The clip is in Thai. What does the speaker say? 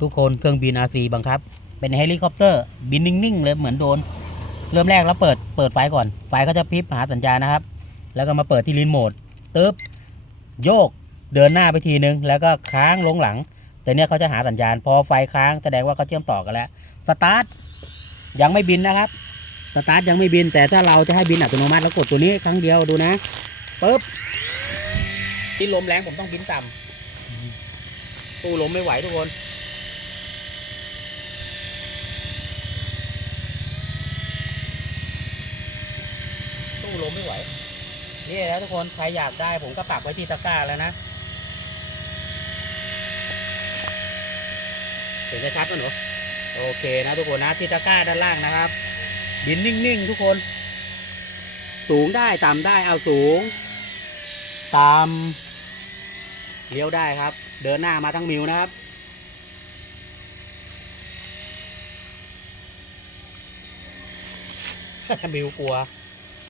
ทุกคนเครื่องบิน RC บังคับเป็นเฮลิคอปเตอร์บินนิ่งๆเลยเหมือนโดรนเริ่มแรกแล้วเปิดไฟก่อนไฟก็จะพริบหาสัญญาณนะครับแล้วก็มาเปิดที่รีโมทตึ๊บโยกเดินหน้าไปทีนึงแล้วก็ค้างลงหลังแต่เนี้ยเขาจะหาสัญญาณพอไฟค้างแสดงว่าเขาเชื่อมต่อกันแล้วสตาร์ทยังไม่บินนะครับสตาร์ทยังไม่บินแต่ถ้าเราจะให้บินอัตโนมัติแล้วกดตัวนี้ครั้งเดียวดูนะปึ๊บที่ลมแรงผมต้องบินต่ำตู้ลมไม่ไหวทุกคนตู้ลมไม่ไหวนี่แล้วทุกคนใครอยากได้ผมก็ปักไว้ที่ตะกร้าแล้วนะเห็นได้ชัดไหมหนูโอเคนะทุกคนนะที่ตะกร้าด้านล่างนะครับบินนิ่งๆทุกคนสูงได้ต่ำได้เอาสูงต่ำเลี้ยวได้ครับเดินหน้ามาทั้งมิวนะครับมิวกลัว